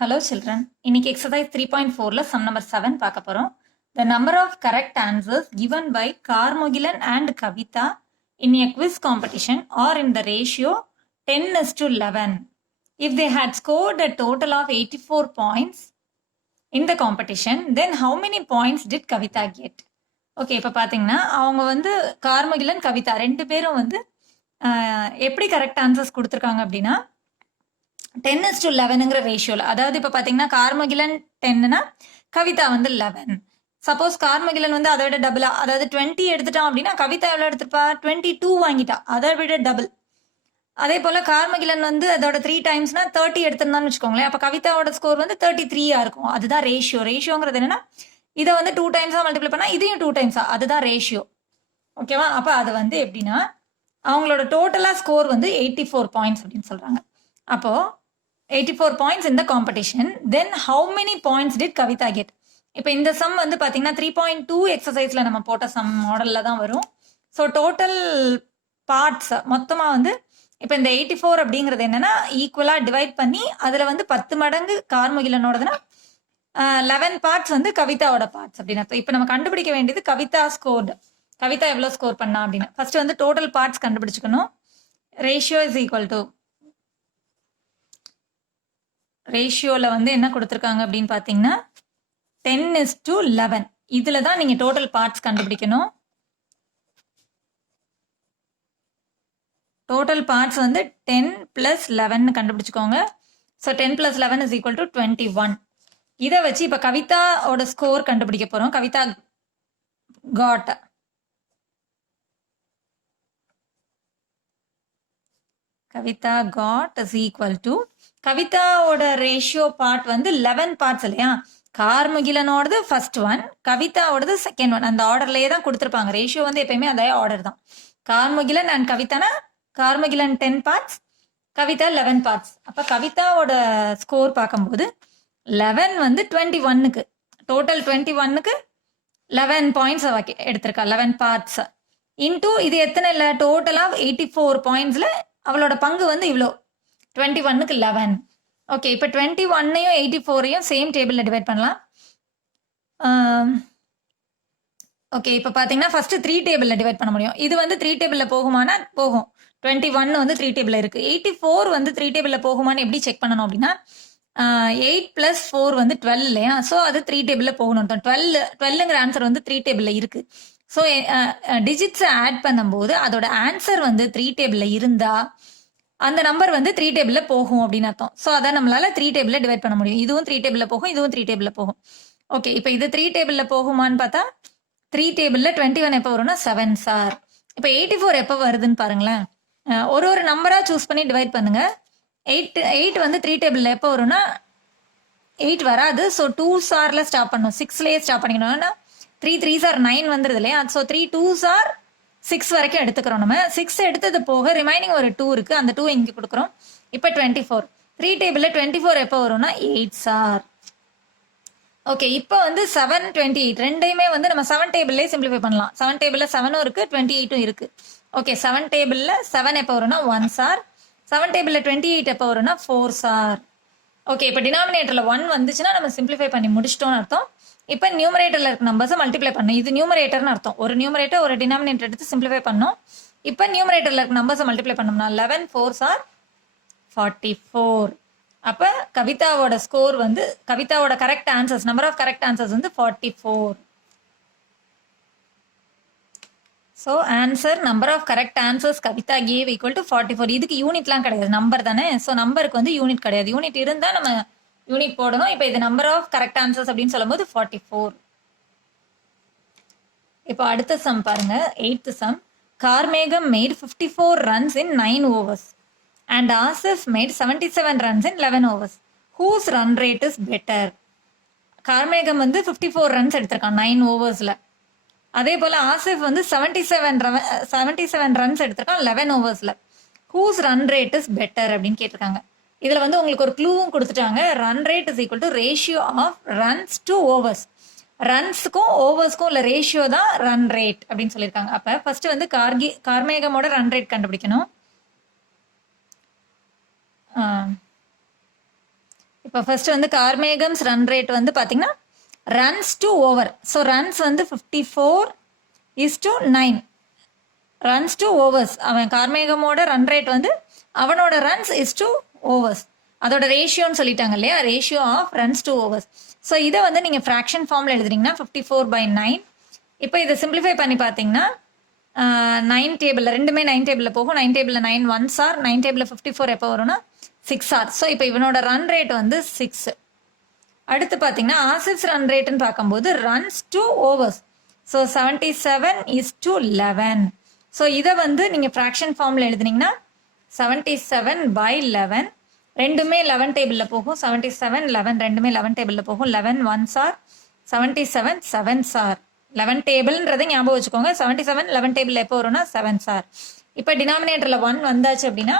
Hello children. இன்னைக்கு exercise 3.4ல sum number 7 பார்க்க போறோம். The number of correct answers given by Carmogilan and Kavita in a quiz competition are in the ratio 10:11. If they had scored a total of 84 points in the competition, then how many points did Kavita get? Okay, இப்போ பார்த்தீங்கன்னா அவங்க வந்து கார்மகிலன் கவிதா ரெண்டு பேரும் வந்து எப்படி correct answers கொடுத்துருக்காங்க அப்படின்னா 10:11ங்கிற ரேஷியோவில். அதாவது இப்போ பார்த்தீங்கன்னா கார்மகிலன் 10னா கவிதா வந்து 11. சப்போஸ் கார்மகிலன் வந்து அதை விட டபுளா, அதாவது 20 எடுத்துட்டான் அப்படின்னா கவிதா எவ்வளோ எடுத்துப்பா, 22 வாங்கிட்டா, அதை விட டபுள். அதே போல் கார்மகிலன் வந்து அதோட 3 டைம்ஸ்னா 30 எடுத்திருந்தான்னு வச்சுக்கோங்களேன். அப்போ கவிதாவோட ஸ்கோர் வந்து 33 இருக்கும். அதுதான் ரேஷியோ. ரேஷியோங்கிறது என்னன்னா இதை வந்து 2 டைம்ஸாக மல்டிப்ளை பண்ணால் இதையும் 2 டைம்ஸா, அதுதான் ரேஷியோ. ஓகேவா? அப்போ அது வந்து எப்படின்னா அவங்களோட டோட்டலாக ஸ்கோர் வந்து 84 பாயிண்ட்ஸ் அப்படின்னு சொல்கிறாங்க. அப்போது 84 points in the competition. Then how many points did Kavita get? இப்போ இந்த சம் வந்து பார்த்தீங்கன்னா 3.2 எக்ஸசைஸில் நம்ம போட்ட சம் மாடலில் தான் வரும். ஸோ டோட்டல் பார்ட்ஸ் மொத்தமாக வந்து இப்போ இந்த 84 அப்படிங்கிறது என்னன்னா ஈக்குவலாக டிவைட் பண்ணி அதில் வந்து 10 மடங்கு கார்முகிலனோடதுன்னா 11 பார்ட்ஸ் வந்து கவிதாவோட பார்ட்ஸ் அப்படின்னு அர்த்தம். இப்போ நம்ம கண்டுபிடிக்க வேண்டியது கவிதா ஸ்கோர்டு. கவிதா எவ்வளோ ஸ்கோர் பண்ணா அப்படின்னு ஃபர்ஸ்ட் வந்து டோட்டல் பார்ட்ஸ் கண்டுபிடிச்சிக்கணும். ரேஷியோ இஸ் ஈக்குவல் டு ரேஷியோவில் வந்து என்ன கொடுத்துருக்காங்க அப்படின்னு பார்த்தீங்கன்னா 10:11. இதில் தான் நீங்கள் டோட்டல் பார்ட்ஸ் கண்டுபிடிக்கணும். டோட்டல் பார்ட்ஸ் வந்து 10 + 11 கண்டுபிடிச்சிக்கோங்க. So 10 + 11 is equal to 21. இதை வச்சு இப்போ கவிதாவோட ஸ்கோர் கண்டுபிடிக்க போகிறோம். Kavitha got is equal to கவிதாவோட ரேஷியோ பார்ட் வந்து 11 பார்ட்ஸ் இல்லையா? கார்முகிலனோடது ஃபர்ஸ்ட் ஒன், கவிதாவோடது செகண்ட் ஒன். அந்த ஆர்டர்லேயே தான் கொடுத்துருப்பாங்க. ரேஷியோ வந்து எப்பயுமே அதே ஆர்டர் தான். Karmugilan and கவிதானா Karmugilan 10 parts, Kavitha 11 parts. அப்போ கவிதாவோட ஸ்கோர் பார்க்கும்போது 11 வந்து 21க்கு, டோட்டல் 21க்கு 11 பாயிண்ட்ஸ் எடுத்திருக்கா, 11 பார்ட்ஸ் இன்டூ இது எத்தனை இல்லை, டோட்டலாக 84 பாயிண்ட்ஸில் அவளோட பங்கு வந்து இவ்வளோ 21க்கு 11. ஓகே, இப்போ 21ஐயும் 84ஐயும் சேம் டேபிளில் டிவைட் பண்ணலாம். ஓகே, இப்போ பார்த்தீங்கன்னா ஃபர்ஸ்ட் 3 டேபிளில் டிவைட் பண்ண முடியும். இது வந்து 3 டேபிளில் போகுமானா போகும். 21 வந்து 3 டேபிளில் இருக்குது. 84 வந்து 3 டேபிளில் போகுமான்னு எப்படி செக் பண்ணணும் அப்படின்னா 8 + 4 வந்து 12 இல்லையா? ஸோ அது 3 டேபிளில் போகணும். 12ங்கிற ஆன்சர் வந்து 3 டேபிளில் இருக்குது. ஸோ டிஜிட்ஸை ஆட் பண்ணும்போது அதோட ஆன்சர் வந்து 3 டேபிளில் இருந்தால் அந்த நம்பர் வந்து 3 டேபிளில் போகும் அப்படின்னு அர்த்தம். ஸோ அதை நம்மளால 3 டேபிளில் டிவைட் பண்ண முடியும். இதுவும் 3 டேபிளில் போகும், இதுவும் 3 டேபிளில் போகும். ஓகே, இப்போ இது 3 டேபிளில் போகுமான்னு பார்த்தா 3 டேபிளில் 21 எப்போ வரும்னா 7 சார். இப்போ 84 எப்போ வருதுன்னு பாருங்களேன். ஒரு நம்பராக சூஸ் பண்ணி டிவைட் பண்ணுங்க. 8 வந்து 3 டேபிளில் எப்போ வரும்னா 8 வராது. ஸோ 2 சாரில் ஸ்டாப் பண்ணணும், 6லேயே ஸ்டாப் பண்ணிக்கணும்னா 3 3s are 9 வந்துருது இல்லையா? ஸோ 3 2s are 6 வரைக்கும் எடுத்துக்கிறோம். நம்ம 6 எடுத்தது போக ரிமைனிங் ஒரு 2 இருக்கு, அந்த 2 இங்கே கொடுக்குறோம். இப்போ 24 3 டேபிளில் 24 எப்போ வரும்னா 8 சார். ஓகே, இப்போ வந்து 7 28 ரெண்டையுமே வந்து நம்ம 7 டேபிள்லேயே சிம்பிளிஃபை பண்ணலாம். 7 டேபிளில் 7ம் இருக்கு, 28ம் இருக்கு. ஓகே, 7 டேபிளில் 7 எப்போ வரும்னா 1 சார். 7 டேபிளில் 28 எப்போ வரும்னா 4 சார். ஓகே, இப்போ டினாமினேட்டரில் 1 வந்துச்சுன்னா நம்ம சிம்பிளிஃபை பண்ணி முடிச்சிட்டோம்னு அர்த்தம். இப்போ நியூமரேட்டரில் இருக்க நம்பர்ஸை மல்டிப்ளை பண்ணணும். இது நியூமரேட்டர்னு அர்த்தம். ஒரு நியூமரேட்டர் ஒரு டினாமினேட்டர் எடுத்து சிம்பிளிஃபை பண்ணோம். இப்போ நியூமரேட்டரில் இருக்க நம்பர்ஸை மல்டிப்ளை பண்ணோம்னா 11 4s are 44. அப்போ கவிதாவோட ஸ்கோர் வந்து கவிதாவோட correct answers, number of correct answers வந்து 44. So answer number of correct answers Kavitha gave equal to 44. இதுக்கு யூனிட்லாம் கிடையாது, நம்பர் தானே. ஸோ நம்பருக்கு வந்து யூனிட் கிடையாது. யூனிட் இருந்தால் நம்ம யூனிட் போடணும். இப்போ இது நம்பர் ஆஃப் கரெக்ட் ஆன்சர்ஸ் அப்படின்னு சொல்லும்போது 44. இப்போ அடுத்த சம் பாருங்க, 8th sum. Karmegam made 54 runs in 9 overs and Asif made 77 runs in 11 overs. Whose run rate is better? கார்மேகம் வந்து 54 runs எடுத்திருக்கான் 9 ஓவர்ஸில். அதே போல் ஆசிஃப் வந்து 77 runs எடுத்திருக்கான் 11 ஓவர்ஸில். Whose run rate is better அப்படின்னு கேட்டிருக்காங்க. இதில் வந்து உங்களுக்கு ஒரு க்ளூவும் கொடுத்துட்டாங்க. Run rate is equal to ratio of runs to overs. ரன்ஸுக்கும் ஓவர்ஸ்க்கும் உள்ள ரேஷியோ தான் ரன் ரேட் அப்படின்னு சொல்லியிருக்காங்க. அப்போ ஃபர்ஸ்ட் வந்து கார்மேகமோட ரன் ரேட் கண்டுபிடிக்கணும். இப்போ ஃபர்ஸ்ட் வந்து கார்மேகம்ஸ் ரன் ரேட் வந்து பார்த்தீங்கன்னா runs to over. So runs வந்து 54:9 ரன்ஸ் டு ஓவர்ஸ். அவன் கார்மேகமோட ரன் ரேட் வந்து அவனோட ரன்ஸ் இஸ் டு ஓவர்ஸ். அதோட ரேஷியோன்னு சொல்லிட்டாங்க இல்லையா, ratio of runs to overs. So இதை வந்து நீங்கள் ஃப்ராக்ஷன் ஃபார்மில் எழுதுறீங்கன்னா 54/9. இப்போ இதை சிம்பிளிஃபை பண்ணி பார்த்தீங்கன்னா 9 டேபிளில் ரெண்டுமே 9 டேபிளில் போகும். 9 டேபிளில் 9 1s ஆர், 9 டேபிளில் 54 எப்போ வரும்னா 6 ஆர். ஸோ இப்போ இவனோட ரன் ரேட் வந்து 6. அடுத்து பார்த்தீங்கன்னா ஆசிப்ஸ் ரன் ரேட்டுன்னு பார்க்கும்போது runs to overs. So 77:11. So இதை வந்து நீங்கள் ஃப்ராக்ஷன் ஃபார்மில் எழுதுனீங்கன்னா 77/11. ரெண்டுமே 11 டேபிளில் போகும். 77 11 ரெண்டுமே 11 டேபிளில் போகும். 11 1s ஆர், 77 7s ஆர். 11 டேபிள்ன்றதை ஞாபகம் வச்சுக்கோங்க. 77 11 டேபிள் எப்போ வரும்னா 7s ஆர். இப்போ டினாமினேட்டரில் 1 வந்தாச்சு அப்படின்னா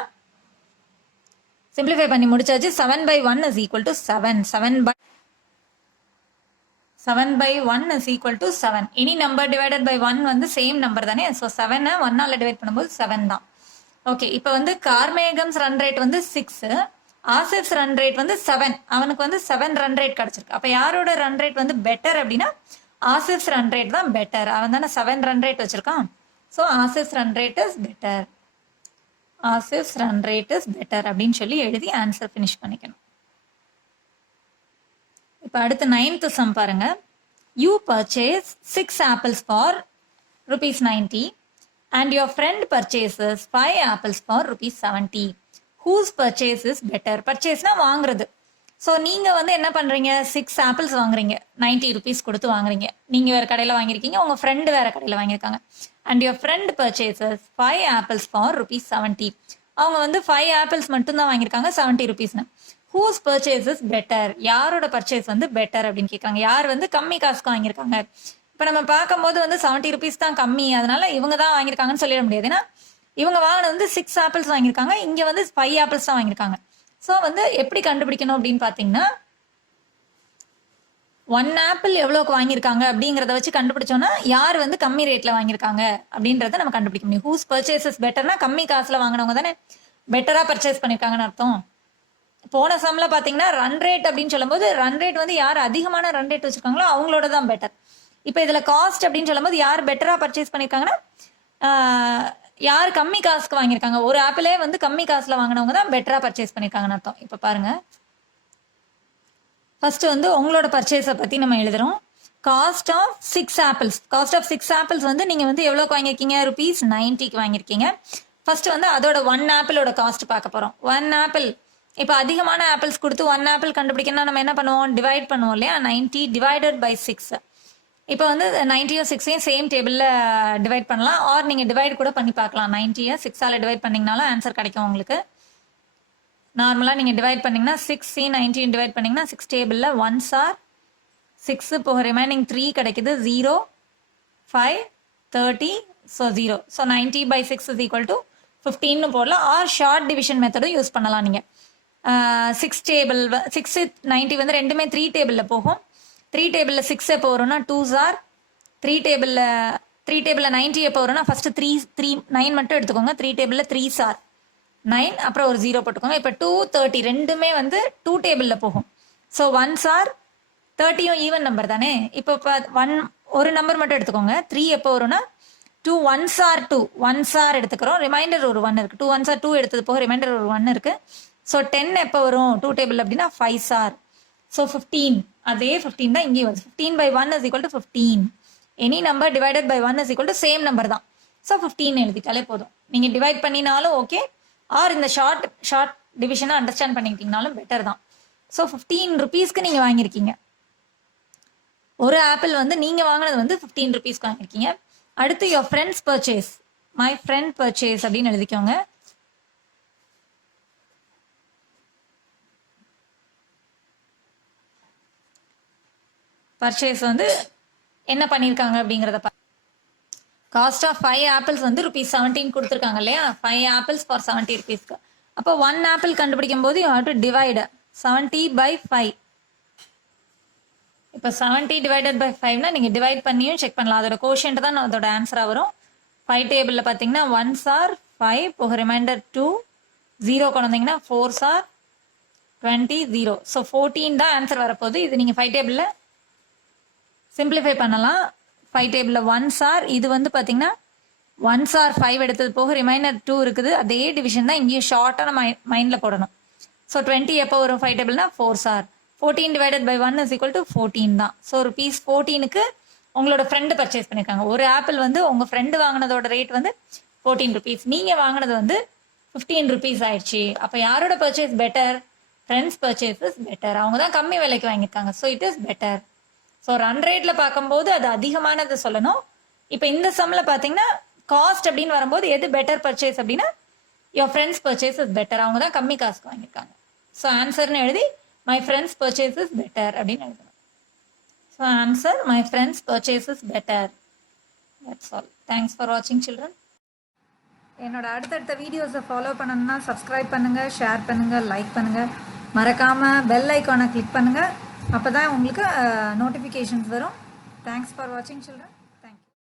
சிம்பிளிஃபை பண்ணி முடிச்சாச்சு. 7/1 is equal to 7. 7/1 is equal to 7. Any number divided by 1 வந்து சேம் நம்பர் தானே. ஸோ 7 1ஆல் டிவைட் பண்ணும்போது 7 தான். ஓகே, இப்போ வந்து கார்மேகம்ஸ் ரன் ரேட் வந்து 6, ஆசிப்ஸ் ரன் ரேட் வந்து 7. அவனுக்கு வந்து 7 ரன் ரேட் கிடச்சிருக்கு. அப்போ யாரோட ரன் ரேட் வந்து பெட்டர் அப்படின்னா ஆசிப்ஸ் ரன் ரேட் தான் பெட்டர். அவன் தானே 7 ரன் ரேட் வச்சிருக்கான். So Asif's run rate is better. Asif's run rate is better அப்படின்னு சொல்லி எழுதி ஆன்சர் ஃபினிஷ் பண்ணிக்கணும். இப்போ அடுத்து 9th சம் பாருங்க. You purchase 6 apples for ₹90 and your friend purchases 5 apples for ₹70. Whose purchase is better? பர்ச்சேஸ்னா வாங்குறது. ஸோ நீங்கள் வந்து என்ன பண்ணுறீங்க, 6 apples வாங்குறீங்க, ₹90 கொடுத்து வாங்குறீங்க. நீங்கள் வேறு கடையில் வாங்கியிருக்கீங்க, உங்கள் ஃப்ரெண்டு வேறு கடையில் வாங்கியிருக்காங்க. And your friend purchases 5 apples for ₹70. அவங்க வந்து 5 apples மட்டும்தான் வாங்கியிருக்காங்க, ₹70. Whose purchases better? யாரோட பர்ச்சேஸ் வந்து பெட்டர் அப்படின்னு கேட்குறாங்க. யார் வந்து கம்மி காசுக்கு வாங்கியிருக்காங்க. இப்போ நம்ம பார்க்கும்போது வந்து ₹70 தான் கம்மி, அதனால இவங்க தான் வாங்கியிருக்காங்கன்னு சொல்லிட முடியாது. ஏன்னா இவங்க வாங்கினது வந்து 6 apples வாங்கியிருக்காங்க, இங்கே வந்து 5 apples தான் வாங்கியிருக்காங்க. ஸோ வந்து எப்படி கண்டுபிடிக்கணும் அப்படின்னு பார்த்தீங்கன்னா 1 apple எவ்வளோக்கு வாங்கியிருக்காங்க அப்படிங்கிறத வச்சு கண்டுபிடிச்சோன்னா யார் வந்து கம்மி ரேட்டில் வாங்கியிருக்காங்க அப்படின்றத நம்ம கண்டுபிடிக்க முடியும். ஹூஸ் பர்ச்சேசஸ் பெட்டர்னா கம்மி காசில் வாங்கினவங்க தானே பெட்டராக பர்ச்சேஸ் பண்ணியிருக்காங்கன்னு அர்த்தம். போன சம்ல பார்த்தீங்கன்னா ரன் ரேட் அப்படின்னு சொல்லும்போது ரன் ரேட் வந்து யார் அதிகமான ரன் ரேட் வச்சுருக்காங்களோ அவங்களோட தான் பெட்டர். இப்போ இதில் காஸ்ட் அப்படின்னு சொல்லும்போது யார் பெட்டராக பர்ச்சேஸ் பண்ணியிருக்காங்கன்னா யார் கம்மி காசுக்கு வாங்கியிருக்காங்க. ஒரு ஆப்பிளே வந்து கம்மி காசில் வாங்கினவங்க தான் பெட்டராக பர்ச்சேஸ் பண்ணியிருக்காங்கன்னு அர்த்தம். இப்போ பாருங்கள், ஃபர்ஸ்ட் வந்து உங்களோட பர்ச்சேஸை பற்றி நம்ம எழுதுகிறோம். Cost of 6 apples. Cost of 6 apples வந்து நீங்கள் வந்து எவ்வளோக்கு வாங்கியிருக்கீங்க, ₹90க்கு வாங்கியிருக்கீங்க. ஃபர்ஸ்ட் வந்து அதோட 1 appleோட காஸ்ட் பார்க்க போகிறோம். 1 apple இப்போ அதிகமான ஆப்பிள்ஸ் கொடுத்து 1 apple கண்டுபிடிக்கணும்னா நம்ம என்ன பண்ணுவோம், டிவைட் பண்ணுவோம் இல்லையா. 90 divided by 6. இப்போ வந்து 90யும் 6யும் சேம் டேபிளில் டிவைட் பண்ணலாம். ஆர் நீங்கள் டிவைட் கூட பண்ணி பார்க்கலாம். 90யை 6ஆல் டிவைட் பண்ணிங்கனாலும் ஆன்சர் கிடைக்கும் உங்களுக்கு. நார்மலாக நீங்கள் டிவைட் பண்ணிங்கன்னா 6 90 டிவைட் பண்ணிங்கன்னா 6 டேபிளில் 1s ஆர் 6 இப்போ ரிமைனிங் 3 கிடைக்குது. 0 5 30 so 0. So 90/6 is equal to 15 போடலாம். ஆர் ஷார்ட் டிவிஷன் மெத்தடும் யூஸ் பண்ணலாம் நீங்கள். 6 டேபிள் 6 90 வந்து ரெண்டுமே 3 டேபிளில் போகும். 3 டேபிளில் 6 எப்போ வரும்னா 2s ஆர். 3 டேபிளில் 90 எப்போ வரும்னா ஃபஸ்ட்டு 9 மட்டும் எடுத்துக்கோங்க. 3 டேபிளில் 3s ஆர் 9 அப்புறம் ஒரு 0 போட்டுக்கோங்க. இப்போ 2 30 ரெண்டுமே வந்து 2 டேபிளில் போகும். ஸோ 1s ஆர் 30யும் ஈவன் நம்பர் தானே. இப்போ ஒரு நம்பர் மட்டும் எடுத்துக்கோங்க. 3 எப்போ வரும்னா 2 1s ஆர் 2 1s ஆர் எடுத்துக்கிறோம். ரிமைண்டர் ஒரு 1 இருக்குது. 2 1s ஆர் 2 எடுத்தது போக ரிமைண்டர் ஒரு 1 இருக்குது. ஸோ 10 எப்போ வரும் 2 டேபிள் அப்படின்னா 5s ஆர். ஸோ 15 அதே 15 தான் இங்கேயும் வருது. 15/1 is equal to 15. Any number divided by 1 is equal to same number தான். ஸோ 15 எழுதிட்டாலே போதும். நீங்கள் டிவைட் பண்ணினாலும் ஓகே, ஆர் இந்த ஷார்ட் டிவிஷனை அண்டர்ஸ்டாண்ட் பண்ணிக்கிட்டீங்கனாலும் பெட்டர் தான். ஸோ ₹15 நீங்கள் வாங்கியிருக்கீங்க. ஒரு ஆப்பிள் வந்து நீங்கள் வாங்கினது வந்து ₹15 வாங்கியிருக்கீங்க. அடுத்து your friends purchase, my friend purchase அப்படின்னு எழுதிக்கோங்க. பர்ச்சேஸ் வந்து என்ன பண்ணியிருக்காங்க அப்படிங்கிறத காஸ்ட் ஆஃப் 5 apples வந்து ₹17 கொடுத்துருக்காங்க இல்லையா. 5 apples ஃபார் ₹70. அப்போ 1 apple கண்டுபிடிக்கும் போது யூ ஹேவ் டு டிவைட் 70/5. இப்போ 70 divided by 5னா நீங்கள் டிவைட் பண்ணியும் செக் பண்ணலாம். அதோட கோஷன்ட் தான் அதோட ஆன்சராக வரும். 5 டேபிளில் பார்த்தீங்கன்னா 1s ஆர் 5 போக ரிமைண்டர் 2 0 கொண்டு வந்தீங்கன்னா 4s ஆர் 20 0. ஸோ 14 தான் ஆன்சர் வரப்போகுது. இது நீங்கள் 5 டேபிளில் சிம்பிளிஃபை பண்ணலாம். 5 டேபிளில் 1s are, இது வந்து பார்த்தீங்கன்னா 1s are 5 எடுத்தது போக ரிமைனர் 2 இருக்குது. அதே டிவிஷன் தான் இங்கேயும் ஷார்ட்டான மைண்டில் போடணும். ஸோ 20 எப்போ வரும் 5 டேபிள்னா 4s are. 14 divided by 1 is equal to 14 தான். ஸோ rupees 14க்கு உங்களோட ஃப்ரெண்டு பர்ச்சேஸ் பண்ணியிருக்காங்க. ஒரு ஆப்பிள் வந்து உங்கள் ஃப்ரெண்டு வாங்கினதோட ரேட் வந்து 14 rupees, நீங்கள் வாங்கினது வந்து 15 rupees ஆயிடுச்சு. அப்போ யாரோட purchase better? Friends purchase is better. அவங்க தான் கம்மி விலைக்கு வாங்கியிருக்காங்க. So it is better. So run ரேட்டில் பார்க்கும்போது அது அதிகமானது சொல்லணும். இப்போ இந்த சம்மில் பார்த்தீங்கன்னா காஸ்ட் அப்படின்னு வரும்போது எது பெட்டர் பர்ச்சேஸ் அப்படின்னா your friends purchase is better. அவங்க தான் கம்மி காசுக்கு வாங்கியிருக்காங்க. ஸோ ஆன்சர்னு எழுதி my friends purchase is better அப்படின்னு எழுதணும். So answer my friends purchase is better. That's all. Thanks for வாட்சிங் சில்ட்ரன். என்னோட அடுத்தடுத்த வீடியோஸை ஃபாலோ பண்ணணும்னா சப்ஸ்கிரைப் பண்ணுங்கள், ஷேர் பண்ணுங்கள், லைக் பண்ணுங்கள். மறக்காமல் பெல் ஐக்கானை கிளிக் பண்ணுங்கள். அப்போ தான் உங்களுக்கு நோட்டிஃபிகேஷன்ஸ் வரும். தேங்க்ஸ் ஃபார் வாட்சிங் சில்ட்ரன்.